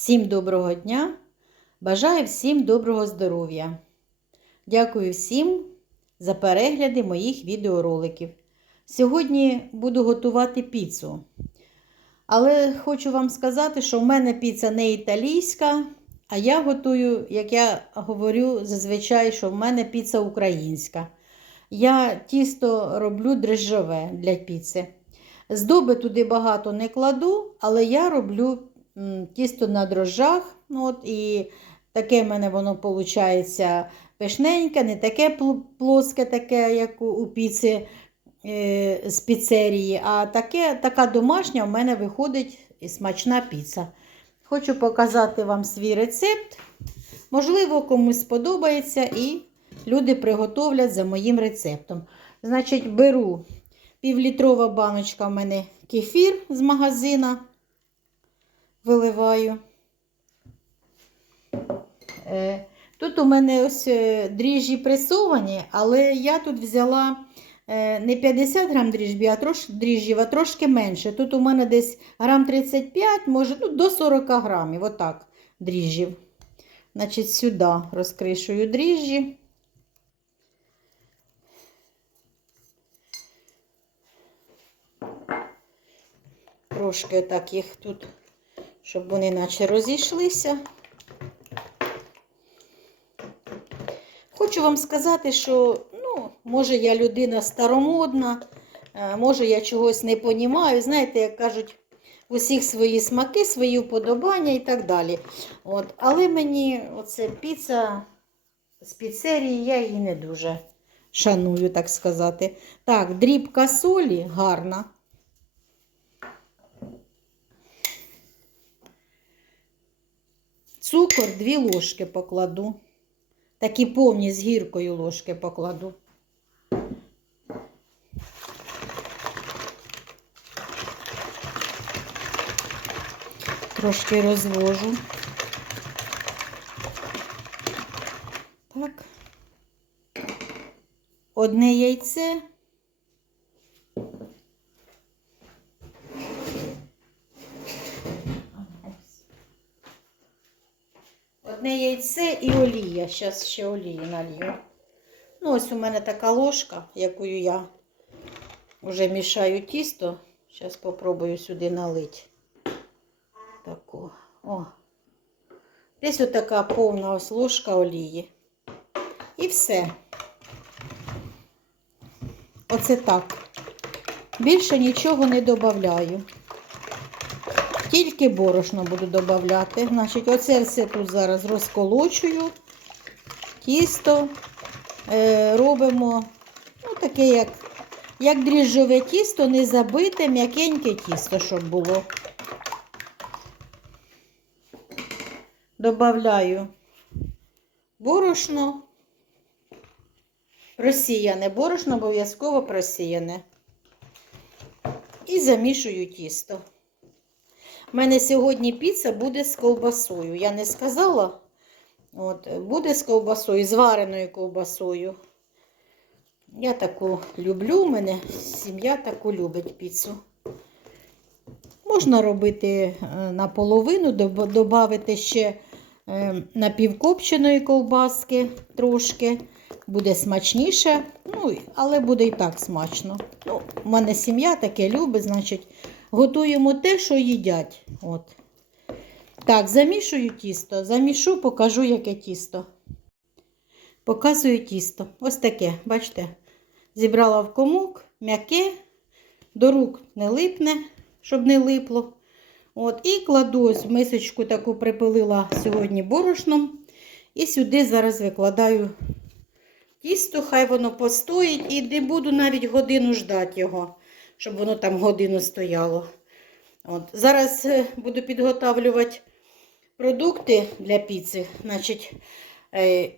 Всім доброго дня! Бажаю всім доброго здоров'я! Дякую всім за перегляди моїх відеороликів. Сьогодні буду готувати піцу. Але хочу вам сказати, що в мене піца не італійська, а я готую, як я говорю зазвичай, що в мене піца українська. Я тісто роблю дрожжове для піци. Здоби туди багато не кладу, але я роблю тісто на дрожжах. Ну, от, і таке в мене воно виходить пишненьке, не таке плоске, таке, як у, піці е, з піцерії, а таке, така домашня в мене виходить смачна піца. Хочу показати вам свій рецепт. Можливо, комусь сподобається і люди приготовлять за моїм рецептом. Значить, беру півлітрова баночка в мене кефір з магазина. Виливаю. Е, Тут у мене ось е, дріжджі пресовані, але я тут взяла е, не 50 грам дріжджі, а трош, дріжджів, а трошки менше. Тут у мене десь грам 35, може, ну, до 40 грамів, отак, дріжджів. Значить, сюди розкришую дріжджі. Трошки так їх тут, щоб вони наче розійшлися. Хочу вам сказати, що, ну, може, я людина старомодна, е, може, я чогось не понімаю. Знаєте, як кажуть, у всіх свої смаки, свої вподобання і так далі. От. Але мені оце піца з піцерії, я її не дуже шаную, так сказати. Так, дрібка солі гарна. Цукор дві ложки покладу. Такі повні з гіркою ложки покладу. Трошки розвожу. Так. Одне яйце. Одне яйце і олія. Зараз ще олії налью. Ну, ось у мене така ложка, якою я вже мішаю тісто. Зараз спробую сюди налити. Таку. О. Десь отака повна ось ложка олії. І все. Оце так. Більше нічого не додаю. Тільки борошно буду додавати. Значить, оце все тут зараз розколочую. Тісто е, робимо ну, таке, як, як дріжджове тісто, не забите, м'якеньке тісто, щоб було. Добавляю борошно. Просіяне борошно, обов'язково просіяне. І замішую тісто. У мене сьогодні піца буде з ковбасою. Я не сказала, от, буде з ковбасою, з вареною ковбасою. Я таку люблю, у мене сім'я таку любить піцу. Можна робити е, наполовину, додати ще е, напівкопченої ковбаски трошки. Буде смачніше, ну, але буде і так смачно. Ну, У мене сім'я таке любить, значить, готуємо те, що їдять. От. Так, замішую тісто, замішу, покажу, яке тісто. Показую тісто. Ось таке, бачите, зібрала в комок, м'яке, до рук не липне, щоб не липло. От, І кладу ось в мисочку таку припилила сьогодні борошном. І сюди зараз викладаю тісто, хай воно постоїть, і не буду навіть годину ждати його, щоб воно там годину стояло. От. Зараз е, буду підготавлювати продукти для піци. Значить, е,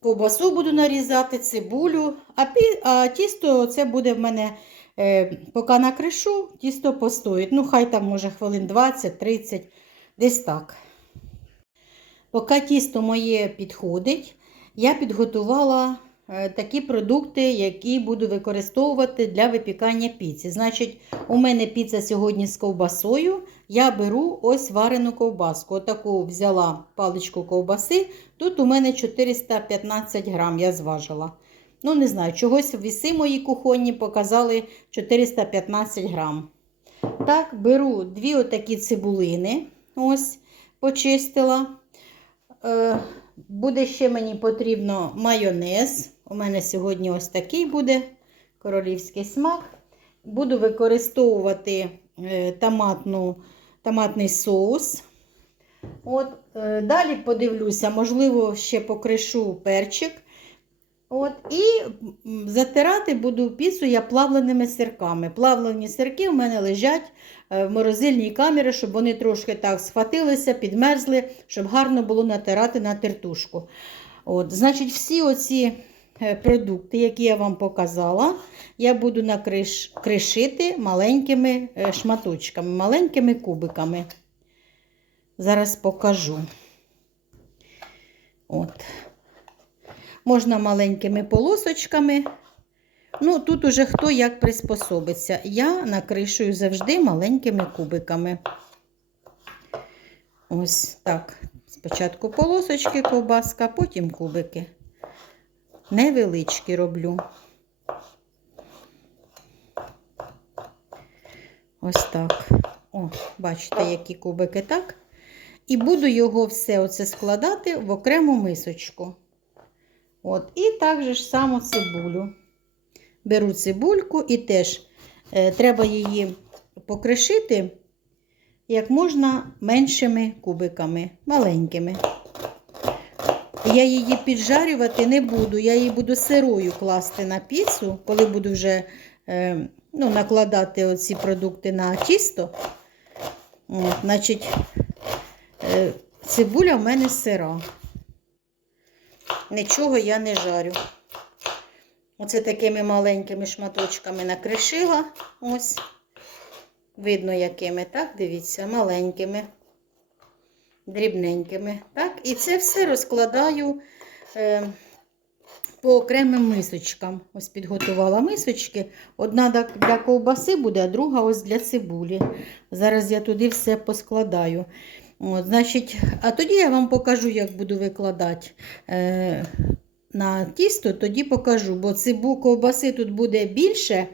ковбасу буду нарізати, цибулю, а, пі, а тісто це буде в мене, е, поки накришу, тісто постоїть. Ну, хай там, може, хвилин 20-30, десь так. Поки тісто моє підходить, я підготувала такі продукти, які буду використовувати для випікання піці. Значить, у мене піца сьогодні з ковбасою. Я беру ось варену ковбаску. Отаку взяла паличку ковбаси. Тут у мене 415 грам, я зважила. Ну, не знаю, чогось віси мої кухонні показали 415 грам. Так, беру дві отакі цибулини. Ось, почистила. Е, буде ще мені потрібно майонез. У мене сьогодні ось такий буде королівський смак. Буду використовувати е, томатну, томатний соус. От, е, далі подивлюся, можливо, ще покришу перчик. От, І затирати буду піцу я плавленими сирками. Плавлені сирки в мене лежать е, в морозильній камері, щоб вони трошки так схватилися, підмерзли, щоб гарно було натирати на тертушку. От, Значить, всі оці продукти, які я вам показала, я буду накриш, кришити маленькими е, шматочками, маленькими кубиками. Зараз покажу. От. Можна маленькими полосочками. Ну, тут уже хто як приспособиться. Я накришую завжди маленькими кубиками. Ось так. Спочатку полосочки, ковбаска, потім кубики. Невеличкі роблю. Ось так. О, бачите, які кубики так. І буду його все оце складати в окрему мисочку. От, І так же ж само цибулю. Беру цибульку і теж е, треба її покришити як можна меншими кубиками, маленькими. Я її піджарювати не буду, я її буду сирою класти на піцу, коли буду вже е, ну, накладати оці продукти на тісто. От, значить, е, цибуля в мене сира. Нічого я не жарю. Оце такими маленькими шматочками накришила. Ось. Видно, якими, так? Дивіться, маленькими, дрібненькими. Так? І це все розкладаю е, по окремим мисочкам. Ось підготувала мисочки. Одна для- ковбаси буде, а друга ось для цибулі. Зараз я туди все поскладаю. От, значить, а тоді я вам покажу, як буду викладати е, на тісто, тоді покажу, бо цибу ковбаси тут буде більше,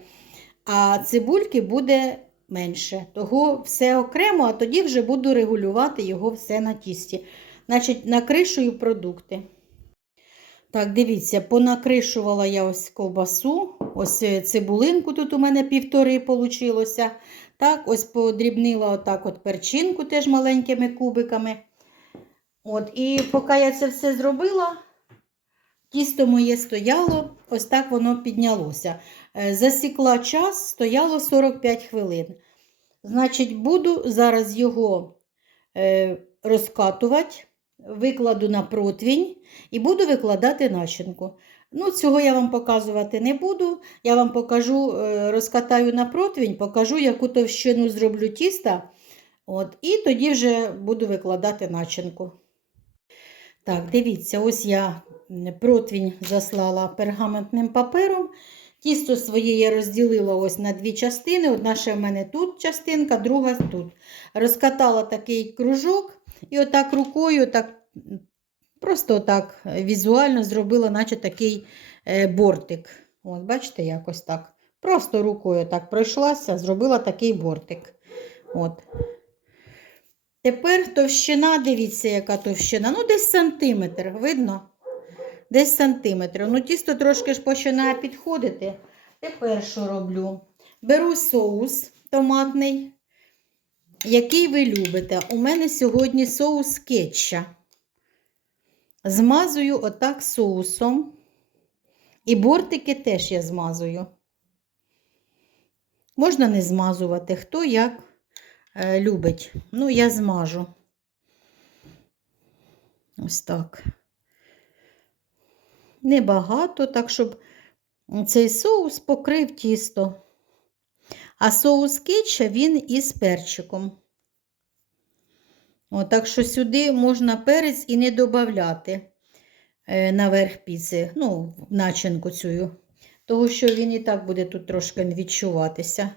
а цибульки буде менше. Того все окремо, а тоді вже буду регулювати його все на тісті. Значить, накришую продукти. Так, дивіться, понакришувала я ось ковбасу, ось е, цибулинку тут у мене півтори получилося. Так, ось подрібнила отак от перчинку теж маленькими кубиками. От, і поки я це все зробила, тісто моє стояло, ось так воно піднялося. Е, Засікла час, стояло 45 хвилин. Значить, буду зараз його е, розкатувати, викладу на противень і буду викладати начинку. Ну, цього я вам показувати не буду. Я вам покажу, е, розкатаю на противень, покажу, яку товщину зроблю тіста. От, і тоді вже буду викладати начинку. Так, дивіться, ось я м, противень заслала пергаментним папером. Тісто своє я розділила ось на дві частини. Одна ще в мене тут частинка, друга тут. Розкатала такий кружок і отак рукою, так, просто отак е, візуально зробила, наче такий е, бортик. От, бачите, якось так. Просто рукою так пройшлася, зробила такий бортик. От. Тепер товщина, дивіться, яка товщина. Ну, десь сантиметр, видно? Десь сантиметр. Ну, тісто трошки ж починає підходити. Тепер що роблю? Беру соус томатний, який ви любите. У мене сьогодні соус кетча. Змазую отак соусом. І бортики теж я змазую. Можна не змазувати, хто як е, любить. Ну, я змажу. Ось так. Небагато, так, щоб цей соус покрив тісто. А соус кетча він із перчиком. О, так що сюди можна перець і не додати. е, наверх піци, ну, начинку цю. Того, що він і так буде тут трошки відчуватися.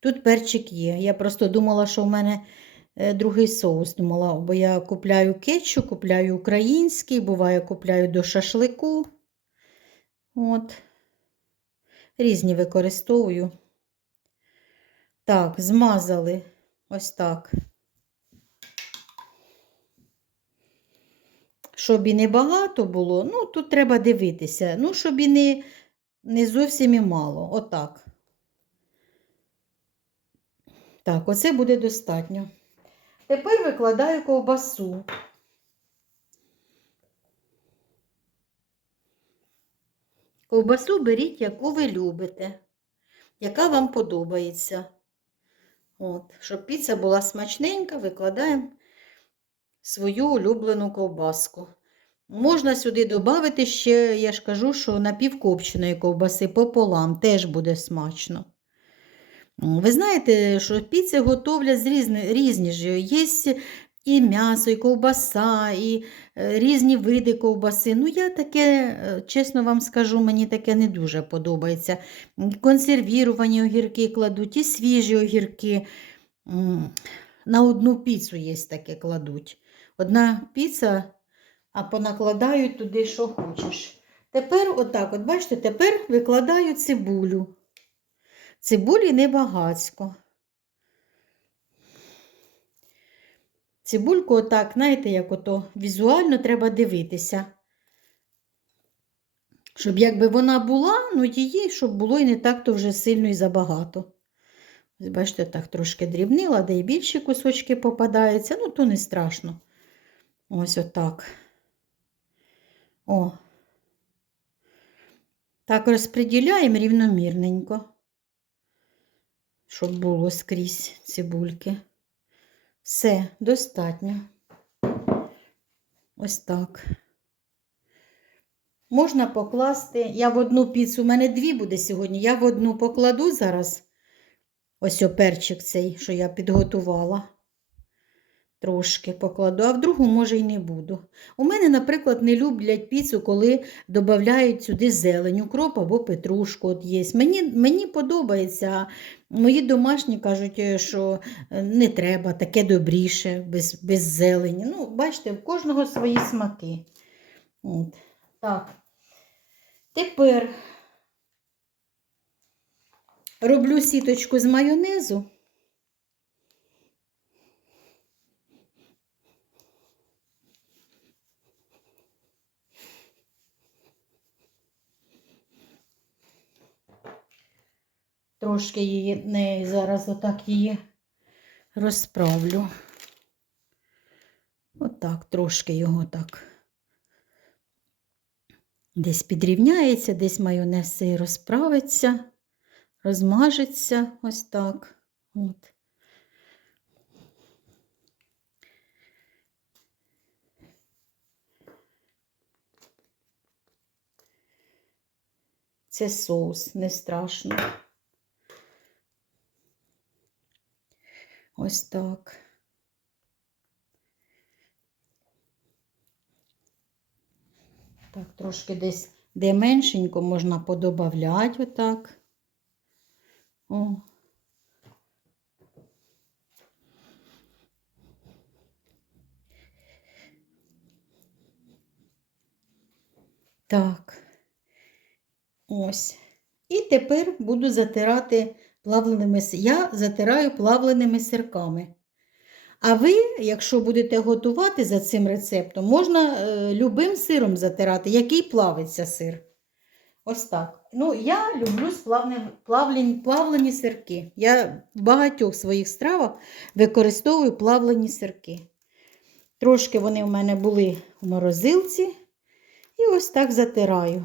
Тут перчик є. Я просто думала, що в мене другий соус. Думала, бо я купляю кетчуп, купляю український, буває, купляю до шашлику. От. Різні використовую. Так, змазали ось так. Щоб і не багато було, ну тут треба дивитися. Ну, щоб і не, не зовсім і мало. Отак. Так, оце буде достатньо. Тепер викладаю ковбасу. Ковбасу беріть, яку ви любите, яка вам подобається. От, щоб піца була смачненька, викладаємо свою улюблену ковбаску. Можна сюди додати ще, я ж кажу, що напівкопченої ковбаси пополам теж буде смачно. Ви знаєте, що піци готовлять з різні, різні ж. Є і м'ясо, і ковбаса, і е, різні види ковбаси. Ну, я таке, е, чесно вам скажу, мені таке не дуже подобається. Консервіровані огірки кладуть, і свіжі огірки. На одну піцу є таке кладуть. Одна піца, а понакладають туди, що хочеш. Тепер, отак, от бачите, тепер викладаю цибулю. Цибулі небагацько. Цибульку отак, знаєте, як ото візуально треба дивитися. Щоб якби вона була, ну її, щоб було і не так-то вже сильно і забагато. Ось бачите, так трошки дрібнила, де й більші кусочки попадаються, ну то не страшно. Ось отак. О. Так розподіляємо рівномірненько щоб було скрізь цибульки. Все, достатньо. Ось так. Можна покласти. Я в одну піцу, у мене дві буде сьогодні. Я в одну покладу зараз ось оперчик цей, що я підготувала. Трошки покладу, а в другу, може, й не буду. У мене, наприклад, не люблять піцу, коли додають сюди зелень, укроп або петрушку. От є. Мені, мені подобається. а Мої домашні кажуть, е, що е, не треба, таке добріше, без, без зелені. Ну, бачите, в кожного свої смаки. От. Так. Тепер роблю сіточку з майонезу. Трошки її не зараз отак її розправлю. Отак, трошки його так. Десь підрівняється, десь майонез цей розправиться, розмажеться ось так. От. Це соус, не страшно. Ось так. Так, трошки десь, де меншенько, можна подобавляти отак. О. Так. Ось. І тепер буду затирати плавленими Я затираю плавленими сирками. А ви, якщо будете готувати за цим рецептом, можна е, любим сиром затирати, який плавиться сир. Ось так. Ну, я люблю плавлені, плавлені сирки. Я в багатьох своїх стравах використовую плавлені сирки. Трошки вони в мене були в морозилці. І ось так затираю.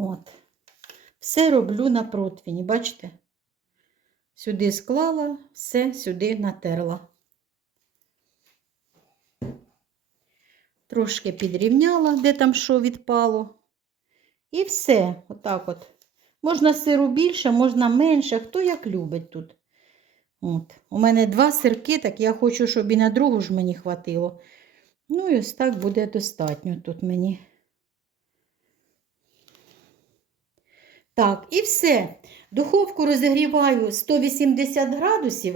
От. Все роблю на противні, бачите? Сюди склала, все сюди натерла. Трошки підрівняла, де там що відпало. І все, отак от Можна сиру більше, можна менше, хто як любить тут. От. У мене два сирки, так я хочу, щоб і на другу ж мені хватило. Ну і ось так буде достатньо тут мені. Так, і все. Духовку розігріваю 180 градусів.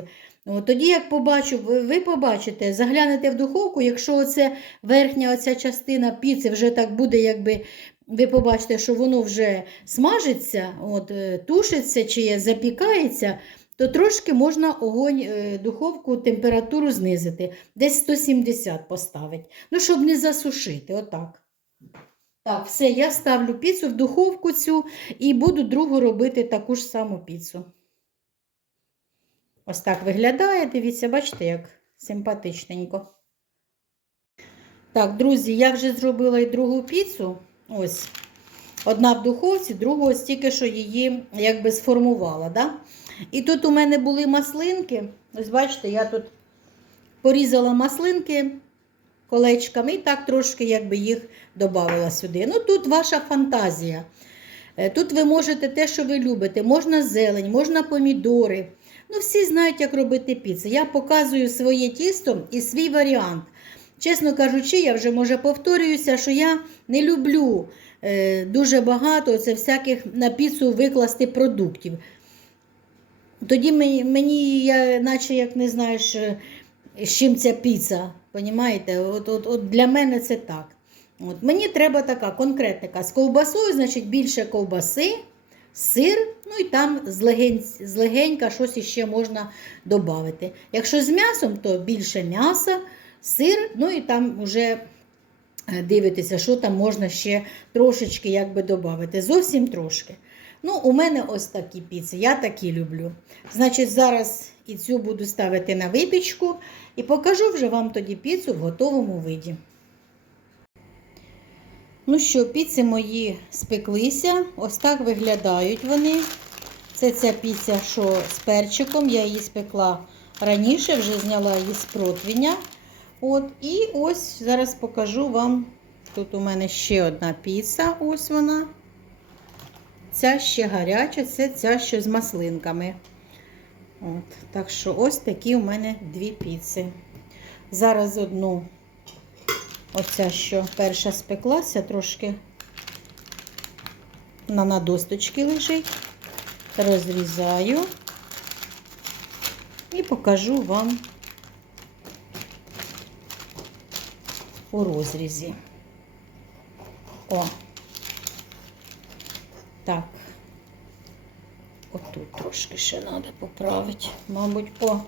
Тоді, як побачу, ви, побачите, заглянете в духовку, якщо оце верхня оця частина піци вже так буде, якби ви побачите, що воно вже смажиться, от, е, тушиться чи запікається, то трошки можна огонь, е, духовку, температуру знизити. Десь 170 поставити. Ну, щоб не засушити. Отак. Так, все, я ставлю піцу в духовку цю і буду другу робити таку ж саму піцу. Ось так виглядає. Дивіться, бачите, як симпатичненько. Так, друзі, я вже зробила і другу піцу. Ось. Одна в духовці, другу ось тільки що її якби сформувала. Да? І тут у мене були маслинки. Ось бачите, я тут порізала маслинки колечками і так трошки якби їх додала сюди. Ну, тут ваша фантазія. Е, Тут ви можете те, що ви любите. Можна зелень, можна помідори. Ну, всі знають, як робити піцу. Я показую своє тісто і свій варіант. Чесно кажучи, я вже може повторююся, що я не люблю е, дуже багато це всяких на піцу викласти продуктів. Тоді мені, мені я наче як не знаєш, е, з чим ця піца. Понімаєте? От, от, от для мене це так. От, мені треба така конкретика. З ковбасою, значить, більше ковбаси, сир, ну і там злегень, злегенька щось іще можна додати. Якщо з м'ясом, то більше м'яса, сир, ну і там вже е, дивитися, що там можна ще трошечки якби додати. Зовсім трошки. Ну, у мене ось такі піци, я такі люблю. Значить, зараз і цю буду ставити на випічку і покажу вже вам тоді піцу в готовому виді. Ну що, піци мої спеклися, ось так виглядають вони. Це ця піця, що з перчиком, я її спекла раніше, вже зняла її з противня. От, і ось зараз покажу вам. Тут у мене ще одна піца, ось вона. Ця ще гаряча, це ця що з маслинками. От, Так що ось такі у мене дві піци. Зараз одну, оця, що перша спеклася, трошки на досточки лежить. Розрізаю і покажу вам у розрізі. О, так. Отут трошки ще треба поправити, мабуть, о.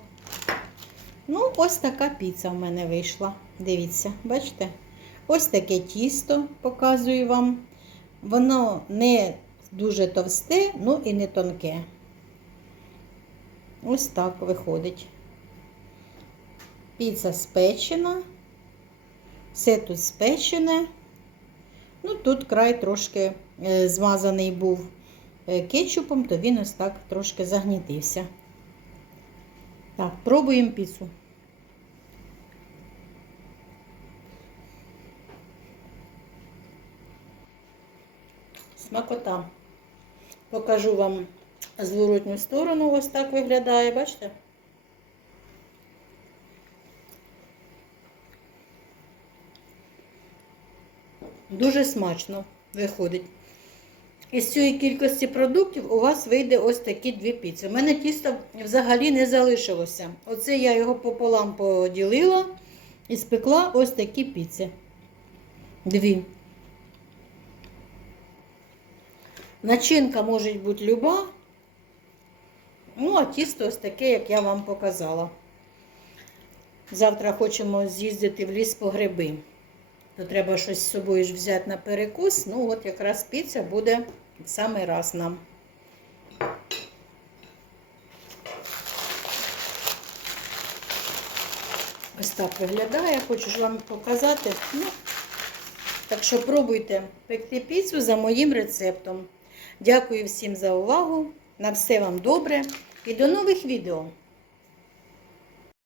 Ну, ось така піца в мене вийшла. Дивіться, бачите? Ось таке тісто показую вам. Воно не дуже товсте, ну і не тонке. Ось так виходить. Піца спечена. Все тут спечене. Ну, тут край трошки змазаний був е, кетчупом, то він ось так трошки загнітився. Так, пробуємо піцу. Смакота. Покажу вам зворотню сторону, ось так виглядає, бачите? Дуже смачно виходить. Із цієї кількості продуктів у вас вийде ось такі дві піци. У мене тісто взагалі не залишилося. Оце я його пополам поділила і спекла ось такі піци. Дві. Начинка може бути люба. Ну, а тісто ось таке, як я вам показала. Завтра хочемо з'їздити в ліс по гриби. То треба щось з собою ж взяти на перекус. Ну, от якраз піця буде в самий раз нам. Ось так виглядає, хочу ж вам показати. Ну, так що пробуйте пекти піцу за моїм рецептом. Дякую всім за увагу. На все вам добре і до нових відео!